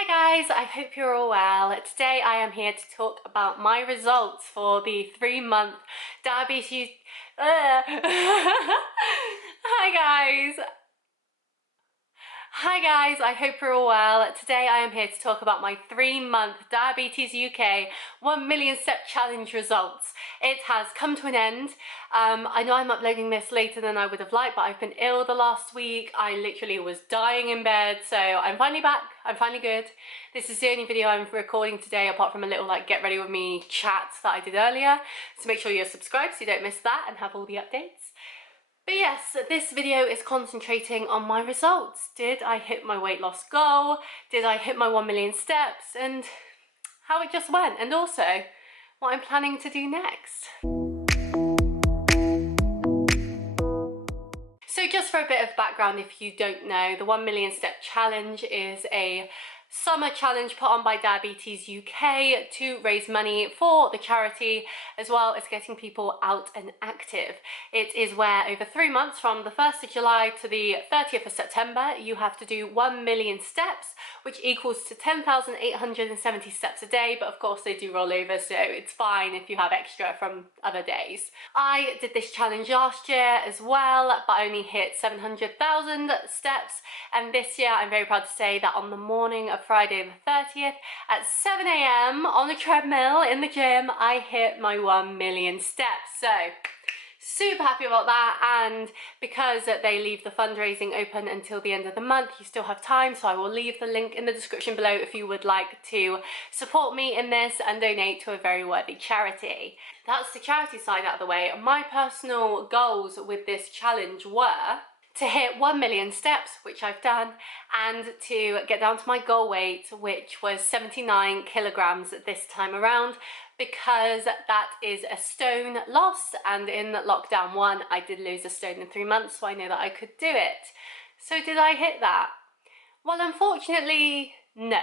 Hi guys, I hope you're all well. Today I am here to talk about my results for the 3-month diabetes... Hi guys! Hi guys, I hope you're all well. Today I am here to talk about my 3-month Diabetes UK 1 million step challenge results. It has come to an end. I know I'm uploading this later than I would have liked, but I've been ill the last week. I literally was dying in bed, so I'm finally back. I'm finally good. This is the only video I'm recording today apart from a little get ready with me chat that I did earlier. So make sure you're subscribed so you don't miss that and have all the updates. But yes, this video is concentrating on my results. Did I hit my weight loss goal? Did I hit my 1 million steps? And how it just went, and also what I'm planning to do next. So just for a bit of background, if you don't know, the 1 million step challenge is a summer challenge put on by Diabetes UK to raise money for the charity, as well as getting people out and active. It is where over 3 months, from the 1st of July to the 30th of September, you have to do 1 million steps, which equals to 10,870 steps a day, but of course they do roll over, so it's fine if you have extra from other days. I did this challenge last year as well, but I only hit 700,000 steps, and this year I'm very proud to say that on the morning of Friday the 30th at 7 AM on a treadmill in the gym, I hit my 1 million steps. So super happy about that, and because they leave the fundraising open until the end of the month, you still have time, so I will leave the link in the description below if you would like to support me in this and donate to a very worthy charity. That's the charity side out of the way. My personal goals with this challenge were to hit 1 million steps, which I've done, and to get down to my goal weight, which was 79 kilograms this time around, because that is a stone lost, and in lockdown 1 I did lose a stone in 3 months, so I know that I could do it. So did I hit that? Well, unfortunately, no.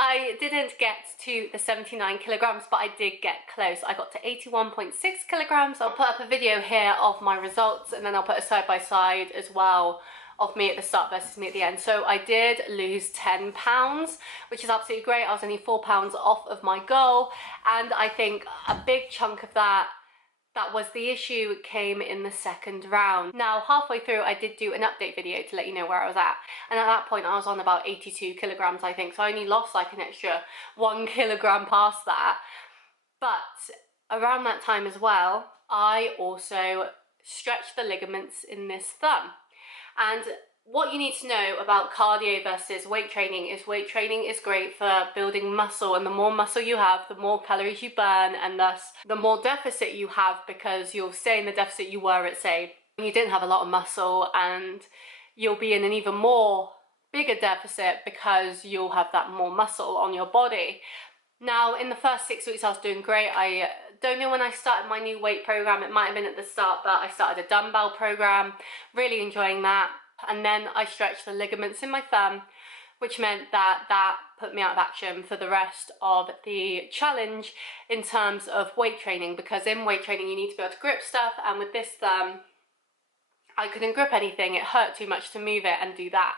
I didn't get to the 79 kilograms, but I did get close. I got to 81.6 kilograms. I'll put up a video here of my results, and then I'll put a side by side as well of me at the start versus me at the end. So I did lose 10 pounds, which is absolutely great. I was only 4 pounds off of my goal, and I think a big chunk of that was the issue, came in the second round. Now, halfway through, I did do an update video to let you know where I was at. And at that point, I was on about 82 kilograms, I think. So I only lost like an extra 1 kilogram past that. But around that time as well, I also stretched the ligaments in this thumb. And what you need to know about cardio versus weight training is great for building muscle, and the more muscle you have, the more calories you burn, and thus the more deficit you have, because you'll stay in the deficit you were at, say, when you didn't have a lot of muscle, and you'll be in an even more bigger deficit because you'll have that more muscle on your body. Now, in the first 6 weeks I was doing great. I don't know when I started my new weight program, it might have been at the start, but I started a dumbbell program, really enjoying that. And then I stretched the ligaments in my thumb, which meant that that put me out of action for the rest of the challenge in terms of weight training, because in weight training you need to be able to grip stuff, and with this thumb I couldn't grip anything. It hurt too much to move it and do that.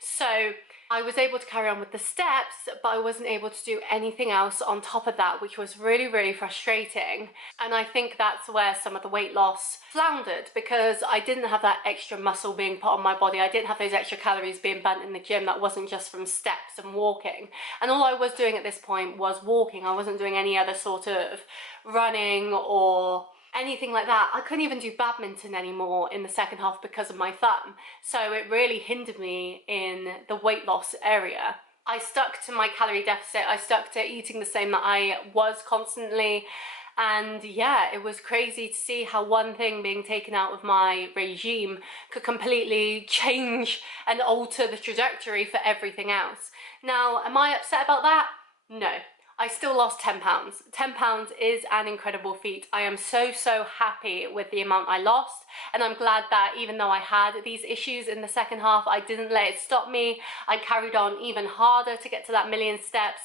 So I was able to carry on with the steps, but I wasn't able to do anything else on top of that, which was really, really frustrating. And I think that's where some of the weight loss floundered, because I didn't have that extra muscle being put on my body. I didn't have those extra calories being burnt in the gym. That wasn't just from steps and walking. And all I was doing at this point was walking. I wasn't doing any other sort of running or anything like that. I couldn't even do badminton anymore in the second half because of my thumb. So it really hindered me in the weight loss area. I stuck to my calorie deficit. I stuck to eating the same that I was constantly. And yeah, it was crazy to see how one thing being taken out of my regime could completely change and alter the trajectory for everything else. Now, am I upset about that? No. I still lost 10 pounds. 10 pounds is an incredible feat. I am so happy with the amount I lost, and I'm glad that even though I had these issues in the second half, I didn't let it stop me. I carried on even harder to get to that million steps,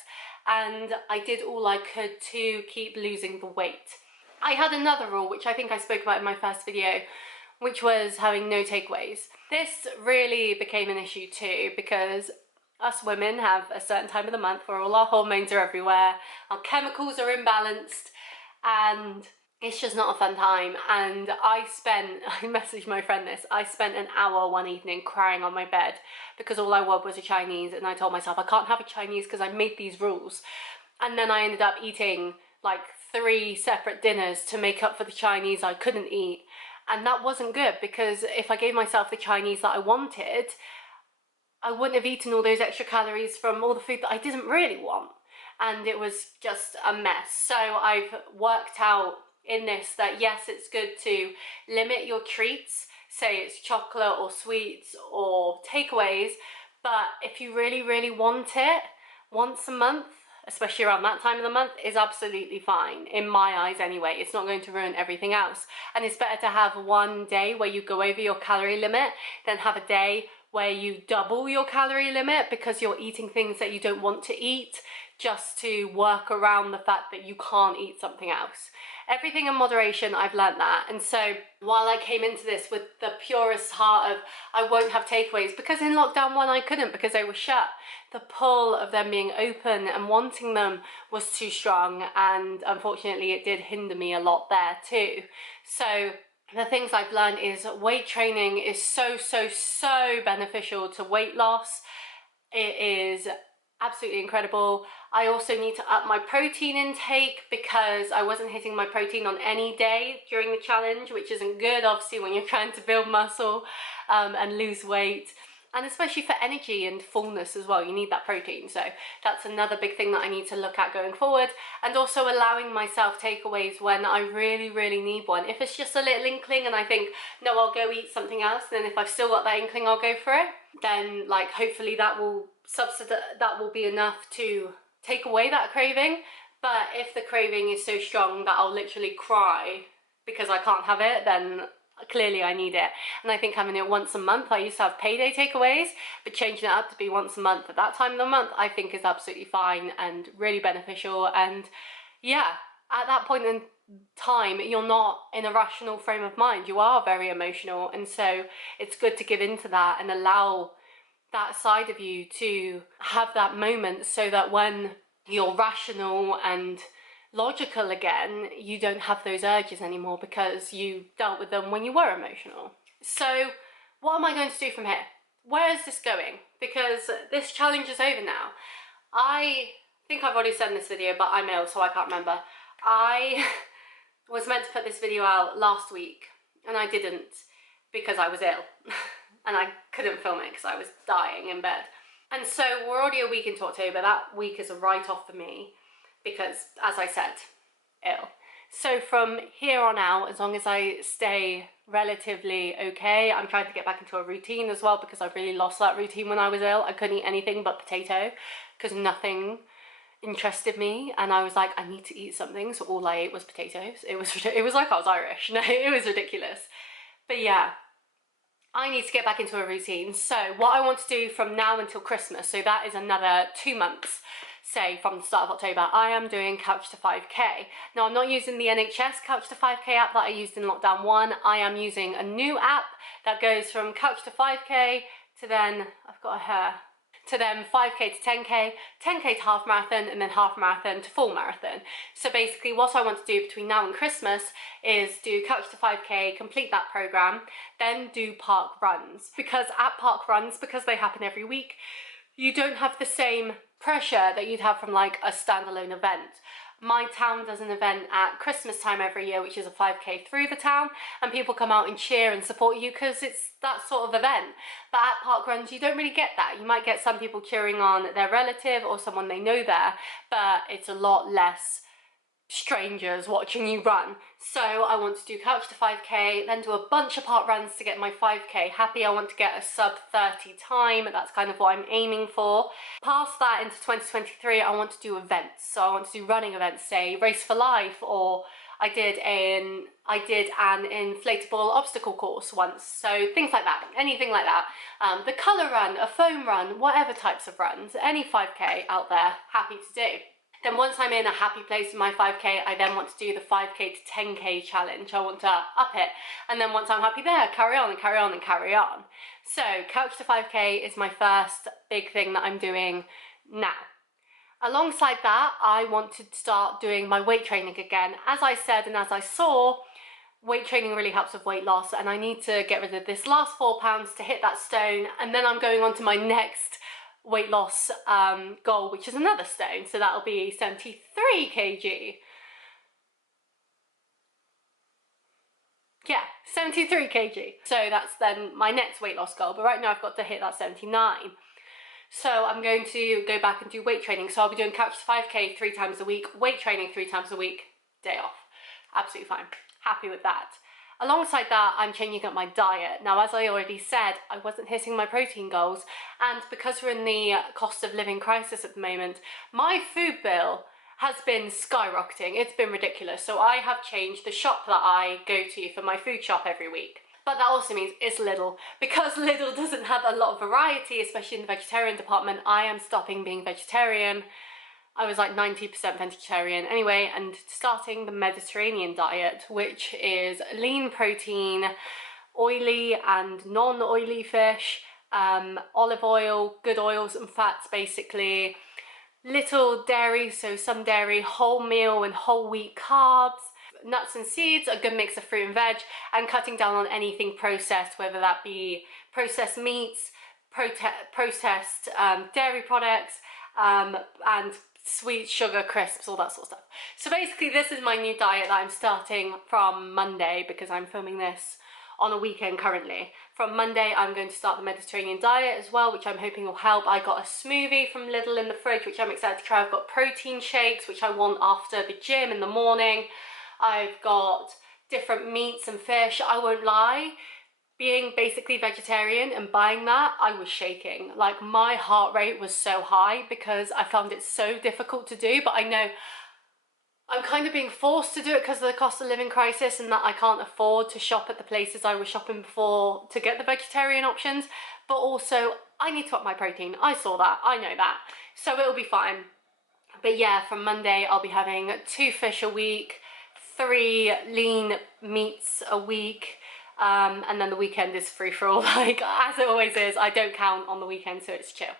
and I did all I could to keep losing the weight. I had another rule, which I think I spoke about in my first video, which was having no takeaways. This really became an issue too, because us women have a certain time of the month where all our hormones are everywhere, our chemicals are imbalanced, and it's just not a fun time. And I messaged my friend this, I spent an hour one evening crying on my bed because all I wanted was a Chinese, and I told myself I can't have a Chinese because I made these rules. And then I ended up eating like 3 separate dinners to make up for the Chinese I couldn't eat. And that wasn't good, because if I gave myself the Chinese that I wanted, I wouldn't have eaten all those extra calories from all the food that I didn't really want. And it was just a mess. So I've worked out in this that yes, it's good to limit your treats, say it's chocolate or sweets or takeaways, but if you really, really want it, once a month, especially around that time of the month, is absolutely fine, in my eyes anyway. It's not going to ruin everything else. And it's better to have one day where you go over your calorie limit than have a day where you double your calorie limit because you're eating things that you don't want to eat just to work around the fact that you can't eat something else. Everything in moderation, I've learnt that. And so while I came into this with the purest heart of I won't have takeaways, because in lockdown 1 I couldn't because they were shut, the pull of them being open and wanting them was too strong, and unfortunately it did hinder me a lot there too. So the things I've learned is weight training is so beneficial to weight loss. It is absolutely incredible. I also need to up my protein intake because I wasn't hitting my protein on any day during the challenge, which isn't good obviously when you're trying to build muscle and lose weight. And especially for energy and fullness as well, you need that protein. So that's another big thing that I need to look at going forward. And also allowing myself takeaways when I really, really need one. If it's just a little inkling and I think, no, I'll go eat something else, then if I've still got that inkling, I'll go for it. Then like hopefully that will be enough to take away that craving. But if the craving is so strong that I'll literally cry because I can't have it, then clearly I need it. And I think having it once a month, I used to have payday takeaways, but changing it up to be once a month at that time of the month, I think is absolutely fine and really beneficial. And yeah, at that point in time, you're not in a rational frame of mind, you are very emotional, and so it's good to give into that and allow that side of you to have that moment so that when you're rational and logical again, you don't have those urges anymore because you dealt with them when you were emotional. So what am I going to do from here? Where is this going? Because this challenge is over now. I think I've already said in this video, but I'm ill, so I can't remember. I was meant to put this video out last week and I didn't because I was ill and I couldn't film it because I was dying in bed. And so we're already a week into October. That week is a write-off for me because, as I said, ill. So from here on out, as long as I stay relatively okay, I'm trying to get back into a routine as well because I really lost that routine when I was ill. I couldn't eat anything but potato because nothing interested me, and I was like, I need to eat something, so all I ate was potatoes. It was like I was Irish. No, it was ridiculous. But yeah, I need to get back into a routine. So what I want to do from now until Christmas, so that is another 2 months, say from the start of October, I am doing Couch to 5K. Now I'm not using the NHS Couch to 5K app that I used in lockdown 1. I am using a new app that goes from Couch to 5K to then, I've got a hair, to then 5K to 10K, 10K to half marathon, and then half marathon to full marathon. So basically what I want to do between now and Christmas is do Couch to 5K, complete that program, then do park runs. Because at park runs, because they happen every week, you don't have the same pressure that you'd have from like a standalone event. My town does an event at Christmas time every year, which is a 5K through the town, and people come out and cheer and support you because it's that sort of event. But at park runs, you don't really get that. You might get some people cheering on their relative or someone they know there, but it's a lot less strangers watching you run. So I want to do Couch to 5K, then do a bunch of park runs to get my 5K happy. I want to get a sub 30 time. That's kind of what I'm aiming for. Past that into 2023, I want to do events. So I want to do running events, say Race for Life, or I did an inflatable obstacle course once. So things like that, anything like that. The colour run, a foam run, whatever types of runs, any 5K out there, happy to do. Then once I'm in a happy place with my 5k, I then want to do the 5k to 10k challenge. I want to up it. And then once I'm happy there, carry on and carry on and carry on. So couch to 5k is my first big thing that I'm doing now. Alongside that, I want to start doing my weight training again. As I said and as I saw, weight training really helps with weight loss, and I need to get rid of this last 4 pounds to hit that stone, and then I'm going on to my next weight loss goal, which is another stone, so that'll be 73 kg. Yeah, 73 kg. So that's then my next weight loss goal, but right now I've got to hit that 79. So I'm going to go back and do weight training. So I'll be doing couch to 5k 3 times a week, weight training 3 times a week, day off. Absolutely fine. Happy with that. Alongside that, I'm changing up my diet. Now, as I already said, I wasn't hitting my protein goals, and because we're in the cost of living crisis at the moment, my food bill has been skyrocketing. It's been ridiculous. So I have changed the shop that I go to for my food shop every week. But that also means it's Lidl. Because Lidl doesn't have a lot of variety, especially in the vegetarian department, I am stopping being vegetarian. I was like 90% vegetarian anyway, and starting the Mediterranean diet, which is lean protein, oily and non-oily fish, olive oil, good oils and fats basically, little dairy, so some dairy, wholemeal and whole wheat carbs, nuts and seeds, a good mix of fruit and veg, and cutting down on anything processed, whether that be processed meats, processed dairy products, and sweet sugar crisps, all that sort of stuff. So basically this is my new diet that I'm starting from Monday, because I'm filming this on a weekend currently. From Monday I'm going to start the Mediterranean diet as well, which I'm hoping will help. I got a smoothie from Lidl in the fridge, which I'm excited to try. I've got protein shakes, which I want after the gym in the morning. I've got different meats and fish. I won't lie, being basically vegetarian and buying that, I was shaking. Like, my heart rate was so high because I found it so difficult to do, but I know I'm kind of being forced to do it because of the cost of living crisis, and that I can't afford to shop at the places I was shopping before to get the vegetarian options. But also, I need to up my protein. I saw that, I know that. So it'll be fine. But yeah, from Monday I'll be having 2 fish a week, 3 lean meats a week, and then the weekend is free for all, like as it always is. I don't count on the weekend, so it's chill.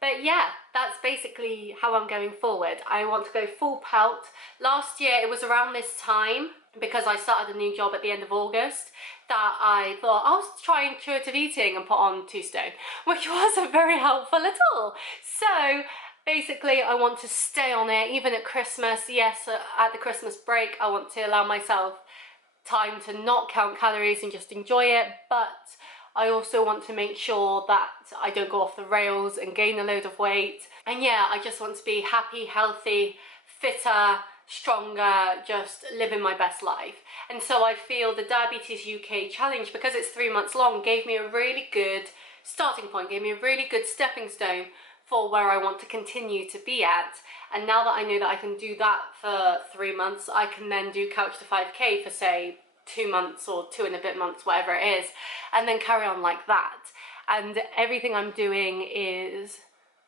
But yeah, that's basically how I'm going forward. I want to go full pelt. Last year it was around this time, because I started a new job at the end of August, that I thought I'll try intuitive eating and put on 2 stone, which wasn't very helpful at all. So basically I want to stay on it even at Christmas. Yes, at the Christmas break I want to allow myself time to not count calories and just enjoy it, but I also want to make sure that I don't go off the rails and gain a load of weight. And yeah, I just want to be happy, healthy, fitter, stronger, just living my best life. And so I feel the Diabetes UK challenge, because it's 3 months long, gave me a really good starting point, gave me a really good stepping stone for where I want to continue to be at. And now that I know that I can do that for 3 months, I can then do couch to 5k for say 2 months or 2 and a bit months, whatever it is, and then carry on like that. And everything I'm doing is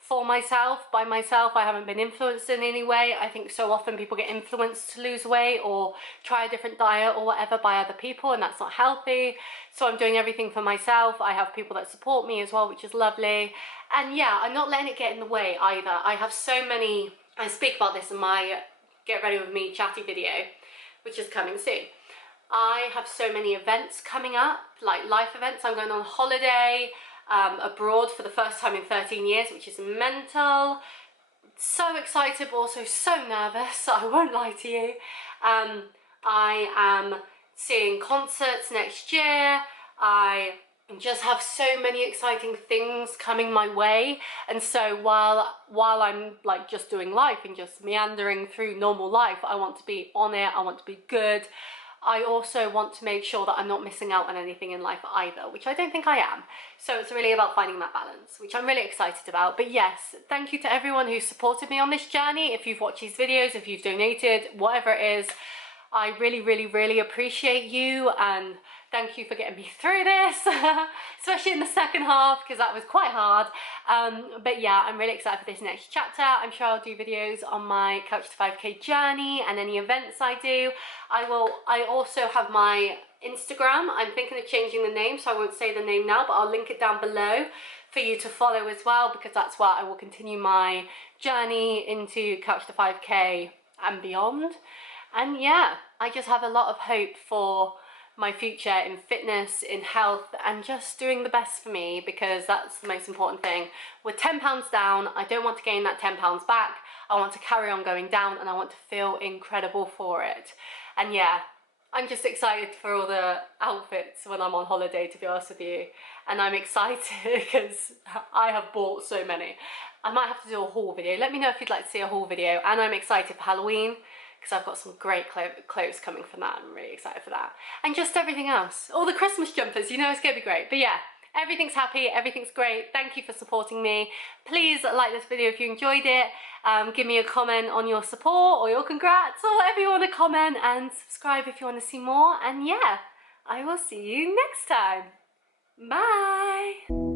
for myself, by myself. I haven't been influenced in any way. I think so often people get influenced to lose weight or try a different diet or whatever by other people, and that's not healthy. So I'm doing everything for myself. I have people that support me as well, which is lovely. And yeah, I'm not letting it get in the way either. I have so many, I speak about this in my Get Ready With Me chatty video, which is coming soon. I have so many events coming up, like life events. I'm going on holiday abroad for the first time in 13 years, which is mental. So excited, but also so nervous, I won't lie to you. I am seeing concerts next year. I just have so many exciting things coming my way, and so while I'm like just doing life and just meandering through normal life, I want to be on it, I want to be good. I also want to make sure that I'm not missing out on anything in life either, which I don't think I am. So it's really about finding that balance, which I'm really excited about. But yes, thank you to everyone who supported me on this journey. If you've watched these videos, if you've donated, whatever it is, I really, really, really appreciate you, and thank you for getting me through this, especially in the second half, because that was quite hard. But yeah, I'm really excited for this next chapter. I'm sure I'll do videos on my Couch to 5K journey and any events I do. I also have my Instagram. I'm thinking of changing the name, so I won't say the name now, but I'll link it down below for you to follow as well, because that's where I will continue my journey into Couch to 5K and beyond. And yeah, I just have a lot of hope for my future in fitness, in health, and just doing the best for me, because that's the most important thing. We're 10 pounds down. I don't want to gain that 10 pounds back. I want to carry on going down, and I want to feel incredible for it. And yeah, I'm just excited for all the outfits when I'm on holiday, to be honest with you. And I'm excited because I have bought so many. I might have to do a haul video. Let me know if you'd like to see a haul video. And I'm excited for Halloween, because I've got some great clothes coming from that. I'm really excited for that. And just everything else. All the Christmas jumpers, you know, it's gonna be great. But yeah, everything's happy, everything's great. Thank you for supporting me. Please like this video if you enjoyed it. Give me a comment on your support or your congrats or whatever you want to comment, and subscribe if you want to see more. And yeah, I will see you next time. Bye.